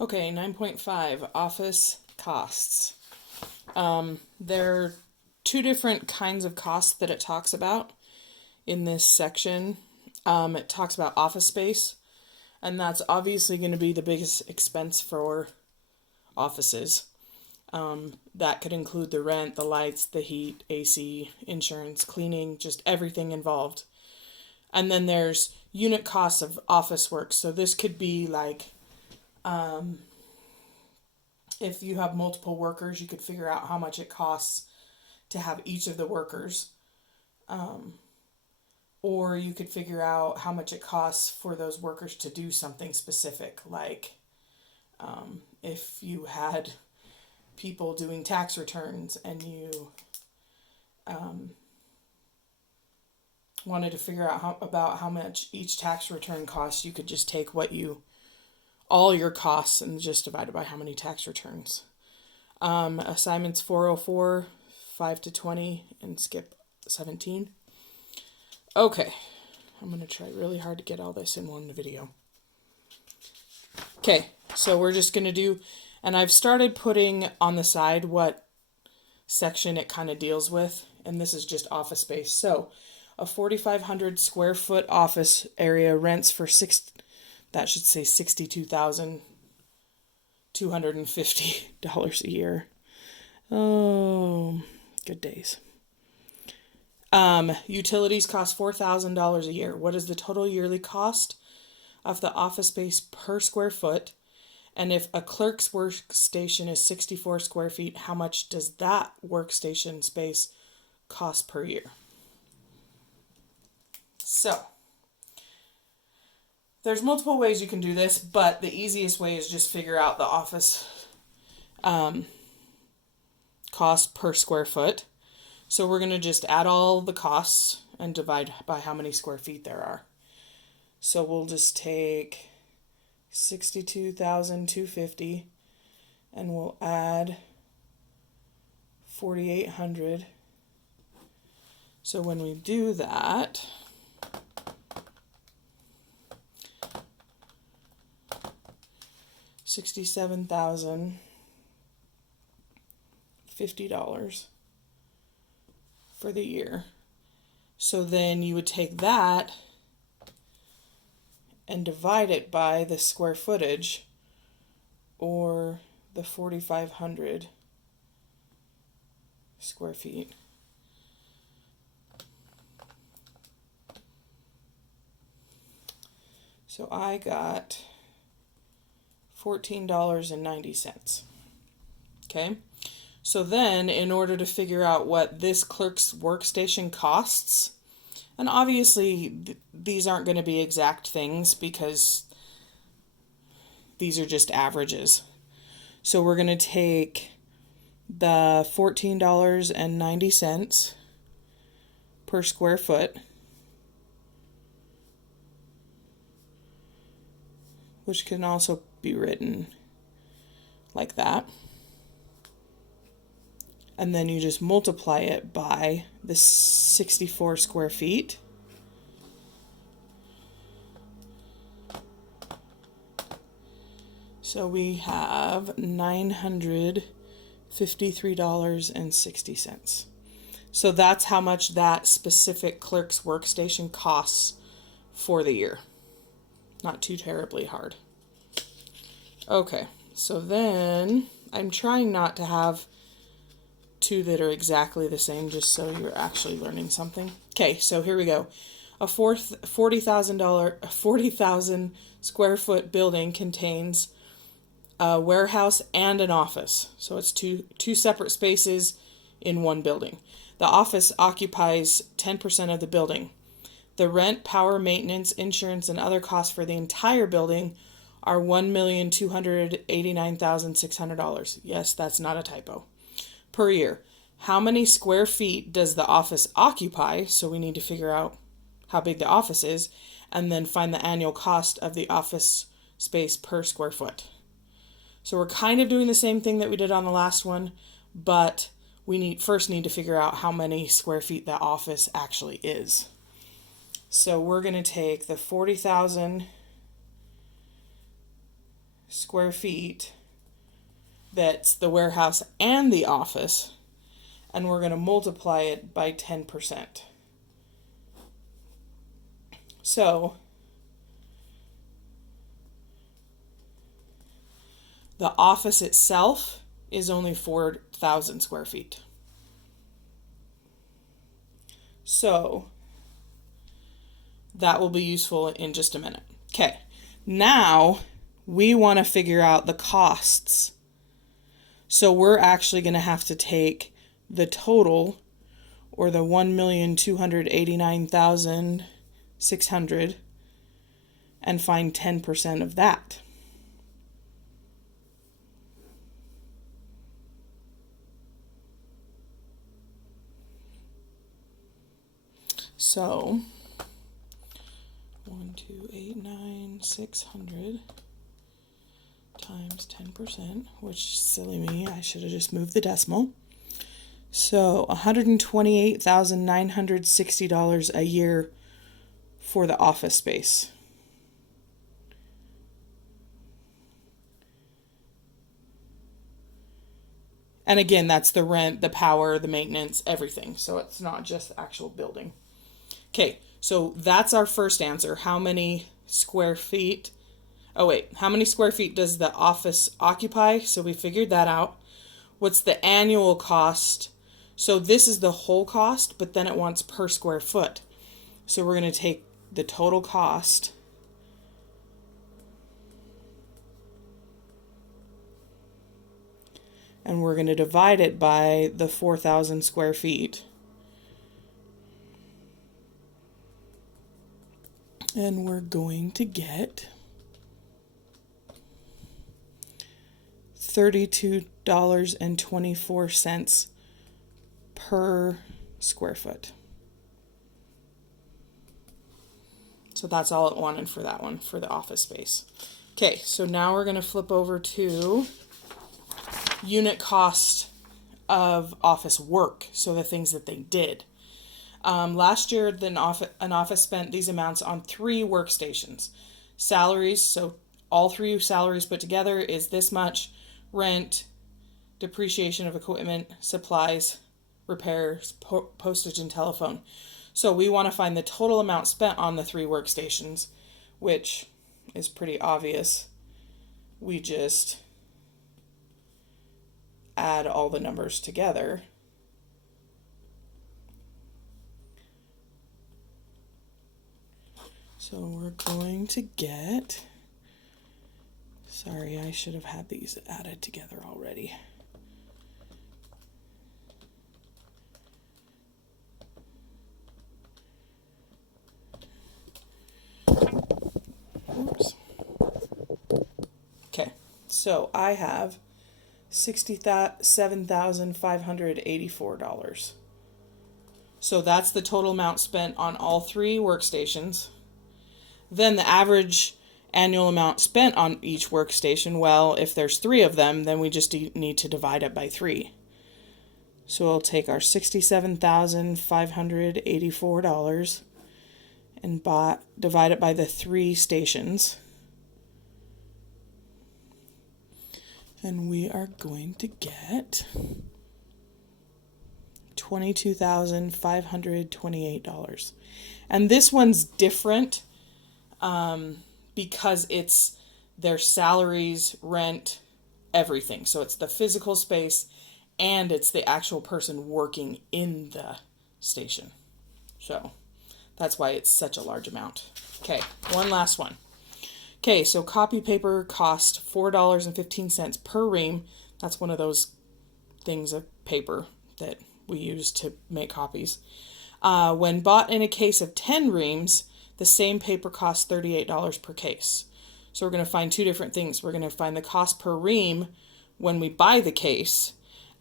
Okay, 9.5, office costs. There are two different kinds of costs that it talks about in this section. It talks about office space, and that's obviously going to be the biggest expense for offices. That could include the rent, the lights, the heat, AC, insurance, cleaning, just everything involved. And then there's unit costs of office work. So this could be like if you have multiple workers, you could figure out how much it costs to have each of the workers. Or you could figure out how much it costs for those workers to do something specific, like if you had people doing tax returns and you wanted to figure out about how much each tax return costs, you could just take all your costs and just divide it by how many tax returns. Assignments 404, 5 to 20, and skip 17. Okay, I'm going to try really hard to get all this in one video. Okay, so we're just going to do, and I've started putting on the side what section it kind of deals with, and this is just office space. So a 4,500 square foot office area rents for that should say $62,250 a year. Oh, good days. Utilities cost $4,000 a year. What is the total yearly cost of the office space per square foot? And if a clerk's workstation is 64 square feet, how much does that workstation space cost per year? So, there's multiple ways you can do this, but the easiest way is just figure out the office cost per square foot. So we're going to just add all the costs and divide by how many square feet there are. So we'll just take 62,250 and we'll add 4,800. So when we do that, $67,050 for the year. So then you would take that and divide it by the square footage, or the 4,500 square feet. So I got $14.90. Okay? So then, in order to figure out what this clerk's workstation costs, and obviously these aren't going to be exact things because these are just averages. So we're going to take the $14.90 per square foot, which can also be written like that. And then you just multiply it by the 64 square feet. So we have $953.60. So that's how much that specific clerk's workstation costs for the year. Not too terribly hard. Okay, so then I'm trying not to have two that are exactly the same, just so you're actually learning something. Okay, so here we go. A 40,000 square foot building contains a warehouse and an office. So it's two separate spaces in one building. The office occupies 10% of the building. The rent, power, maintenance, insurance, and other costs for the entire building are $1,289,600. Yes, that's not a typo. Per year. How many square feet does the office occupy? So we need to figure out how big the office is, and then find the annual cost of the office space per square foot. So we're kind of doing the same thing that we did on the last one, but we first need to figure out how many square feet that office actually is. So we're going to take the 40,000 square feet that's the warehouse and the office, and we're going to multiply it by 10%. So the office itself is only 4,000 square feet. So that will be useful in just a minute. Okay, now we want to figure out the costs. So we're actually going to have to take the total, or the 1,289,600, and find 10% of that. So 1,289,600 times 10%, which, silly me, I should have just moved the decimal. So $128,960 a year for the office space. And again, that's the rent, the power, the maintenance, everything. So it's not just the actual building. Okay, so that's our first answer. How many square feet? Oh, wait. How many square feet does the office occupy? So we figured that out. What's the annual cost? So this is the whole cost, but then it wants per square foot. So we're going to take the total cost and we're going to divide it by the 4,000 square feet. And we're going to get $32.24 per square foot. So that's all it wanted for that one, for the office space. Okay, so now we're going to flip over to unit cost of office work, so the things that they did. Last year, an office spent these amounts on 3 workstations. Salaries, so all 3 salaries put together is this much. Rent, depreciation of equipment, supplies, repairs, postage, and telephone. So we want to find the total amount spent on the 3 workstations, which is pretty obvious. We just add all the numbers together. So we're going to get, sorry, I should have had these added together already. Oops. Okay, so I have $67,584. So that's the total amount spent on all 3 workstations. Then the average annual amount spent on each workstation, well, if there's 3 of them, then we just need to divide it by 3. So we'll take our $67,584 and divide it by the 3 stations. And we are going to get $22,528. And this one's different because it's their salaries, rent, everything. So it's the physical space and it's the actual person working in the station. So that's why it's such a large amount. Okay, one last one. Okay, so copy paper cost $4.15 per ream. That's one of those things of paper that we use to make copies. When bought in a case of 10 reams, the same paper costs $38 per case. So we're going to find 2 different things. We're going to find the cost per ream when we buy the case,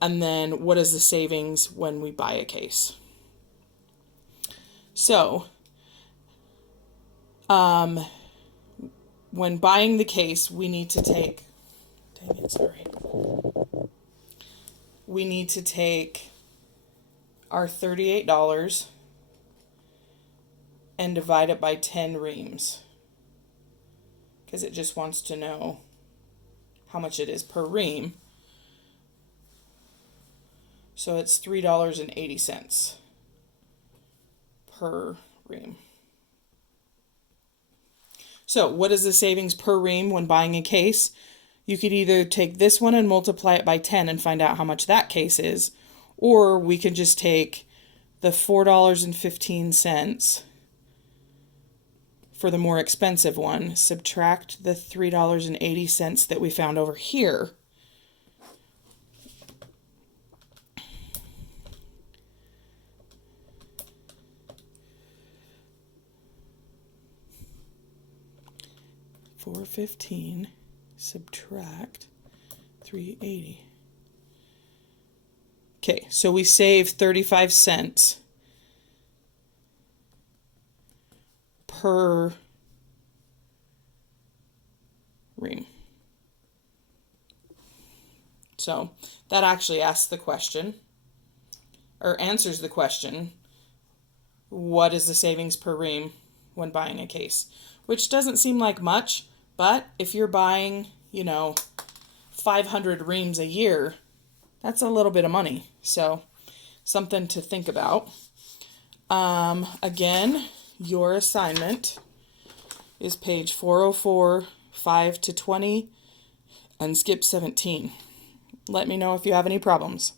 and then what is the savings when we buy a case. So, when buying the case, we need to take, we need to take our $38 and divide it by 10 reams, because it just wants to know how much it is per ream. So it's $3.80 per ream. So what is the savings per ream when buying a case? You could either take this one and multiply it by 10 and find out how much that case is, or we can just take the $4.15 for the more expensive one, subtract the $3.80 that we found over here, $4.15 subtract $3.80. Okay, so we save 35 cents per ream. So that actually asks the question, or answers the question, what is the savings per ream when buying a case? Which doesn't seem like much, but if you're buying, 500 reams a year, that's a little bit of money. So something to think about. Again, your assignment is page 404, 5 to 20, and skip 17. Let me know if you have any problems.